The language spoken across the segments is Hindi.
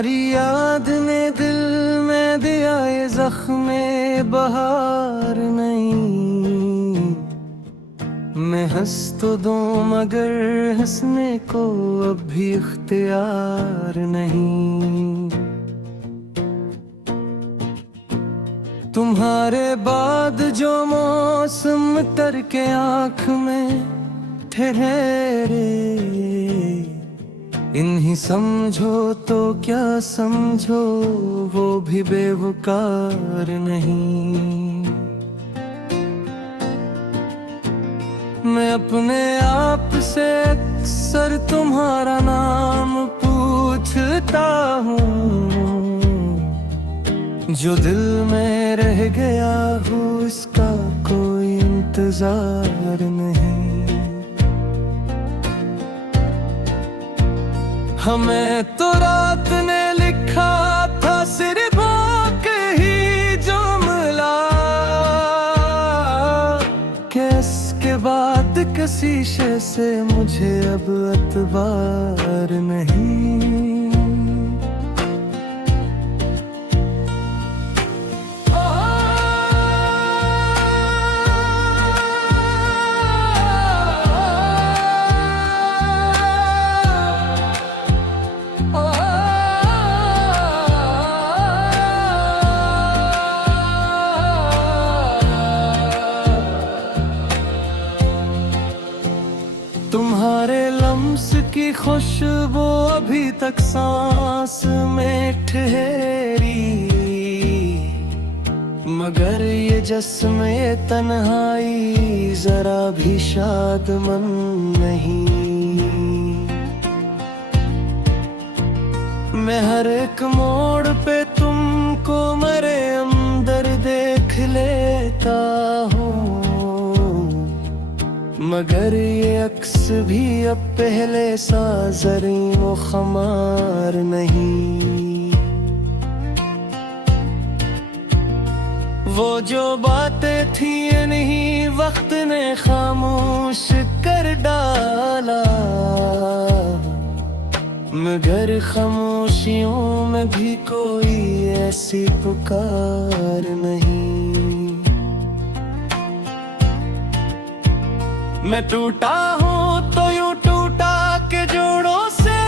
तुम्हारी याद ने दिल में दिया ये जख्मे बहार नहीं। मैं हंस तो दूं मगर हंसने को अब भी इख्तियार नहीं। तुम्हारे बाद जो मौसम तर के आँख में ठहरे, इन्हीं समझो तो क्या समझो वो भी बेवकार नहीं। मैं अपने आप से अक्सर तुम्हारा नाम पूछता हूँ। जो दिल में रह गया हो इसका कोई इंतजार नहीं। हमें तो रात ने लिखा था सिर्फ ही जुमला, किस के बाद किसी शीशे से मुझे अब एतबार नहीं। तुम्हारे लम्स की खुशबू अभी तक सांस में ठहरी, मगर ये जिस्म ये तन्हाई जरा भी शादमंद नहीं। मैं हर एक मोड़ पे तुमको मरे अंदर देख लेता हूँ, मगर ये अक्स भी अब पहले सा ज़रीं व ख़मार नहीं। वो जो बातें थी नहीं वक्त ने खामोश कर डाला, मगर खामोशियों में भी कोई ऐसी पुकार नहीं। मैं टूटा हूँ तो यूं टूटा के जोड़ों से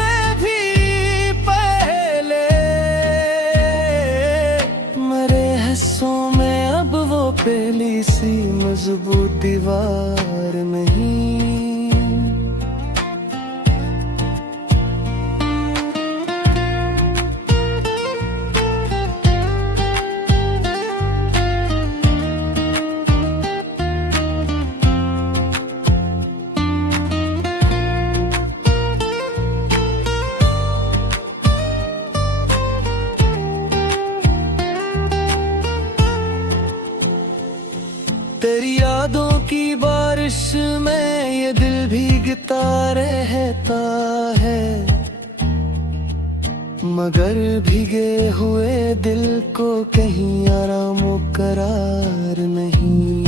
भी पहले, मरे हिस्सों में अब वो पहली सी मजबूत दीवार नहीं। तेरी यादों की बारिश में ये दिल भीगता रहता है, मगर भीगे हुए दिल को कहीं आराम करार नहीं।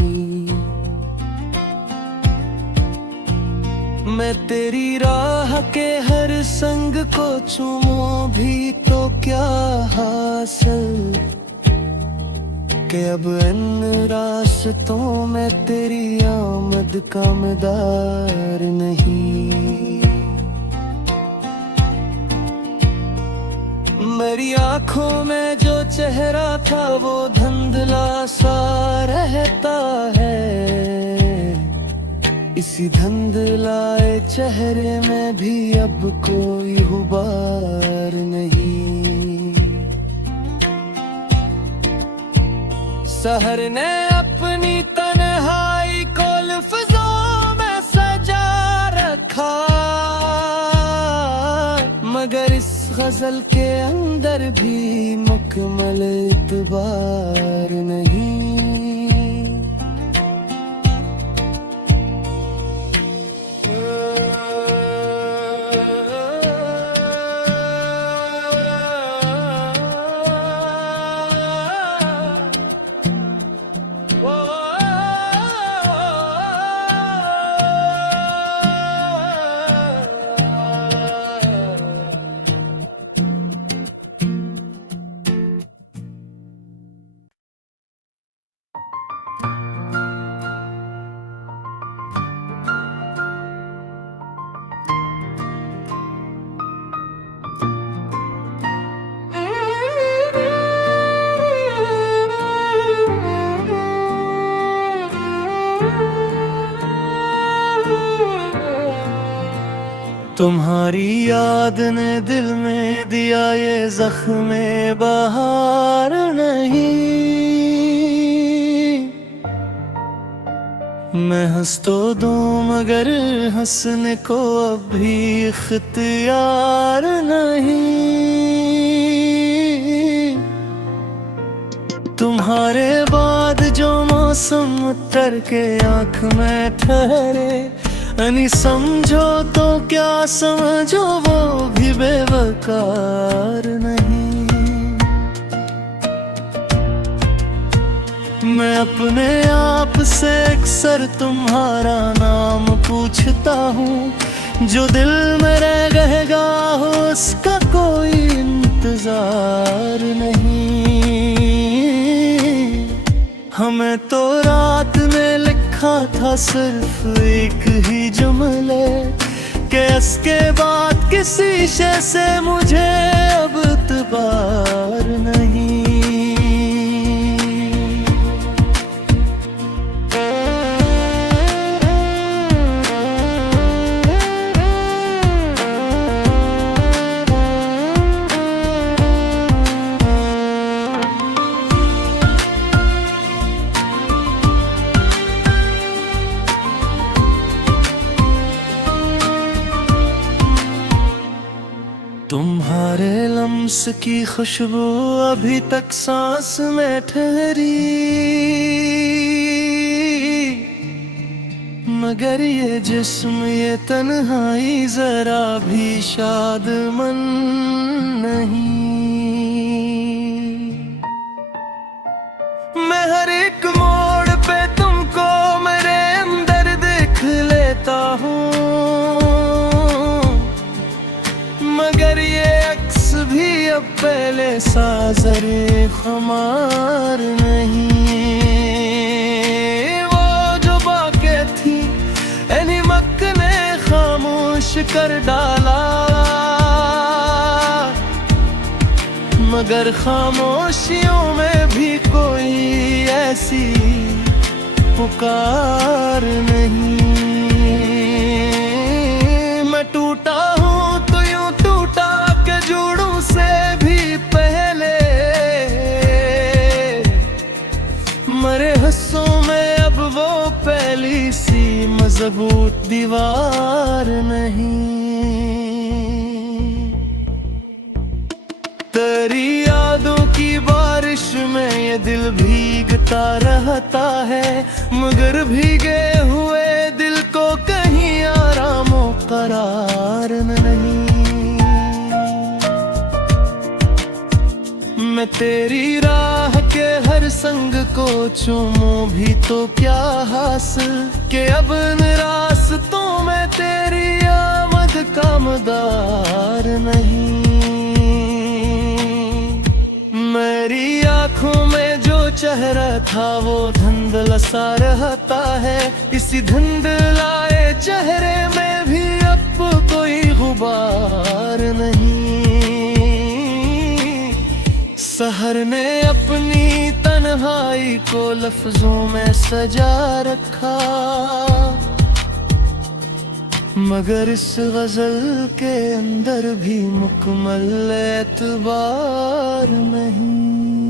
मैं तेरी राह के हर संग को चूमूं भी तो क्या हासिल, कि अब इन रास्तों में तेरी आमद का मदार नहीं। मेरी आँखों में जो चेहरा था वो धुंधला सा रहता है, इसी धुंधलाए चेहरे में भी अब कोई गुबार नहीं। सहर ने अपनी तन्हाई को लफ्ज़ों में सजा रखा, मगर इस गजल के अंदर भी मुकम्मल इतबार नहीं। तुम्हारी याद ने दिल में दिया ये जख्म बहार नहीं। मैं हंस तो दूं मगर हंसने को अब भी इख्तियार नहीं। तुम्हारे बाद जो मौसम उतर के आँख में ठहरे, नहीं समझो तो क्या समझो वो भी बेवकार नहीं। मैं अपने आप से अक्सर तुम्हारा नाम पूछता हूँ, जो दिल में रह गएगा हो उसका कोई इंतजार नहीं। हमें तो रात में लिखा था सिर्फ एक ही जुमले के इसके बाद किसी शय से मुझे अब इत्बार नहीं। तुम्हारे लम्स की खुशबू अभी तक सांस में ठहरी, मगर ये जिस्म ये तन्हाई जरा भी शादमन नहीं। मैं हर एक मोड़ पे तुमको मेरे अंदर देख लेता हूँ, मगर ये अक्स भी अब पहले सा ज़रे खुमार नहीं। वो जो बातें थी एनिमक ने खामोश कर डाला, मगर खामोशियों में भी कोई ऐसी पुकार नहीं। मैं टूटा हूँ तो यूं टूटा के जुड़ूं से भी पहले, मरे हंसों में अब वो पहली सी मजबूत दीवार नहीं। तेरी यादों की बारिश में ये दिल भीगता रहता है, मगर भीगे हुए दिल को कहीं आराम करार नहीं। मैं तेरी राह के हर संग को चूमूं भी तो क्या हासिल, के अब इन रास्तों में तेरी आमद का मदार नहीं। मेरी आँखों में जो चेहरा था वो धुंधला सा रहता है, इसी धुंधलाए चेहरे में भी अब कोई गुबार नहीं। सहर ने अपनी तन्हाई को लफ्जों में सजा रखा, मगर इस गजल के अंदर भी मुकम्मल एतबार नहीं।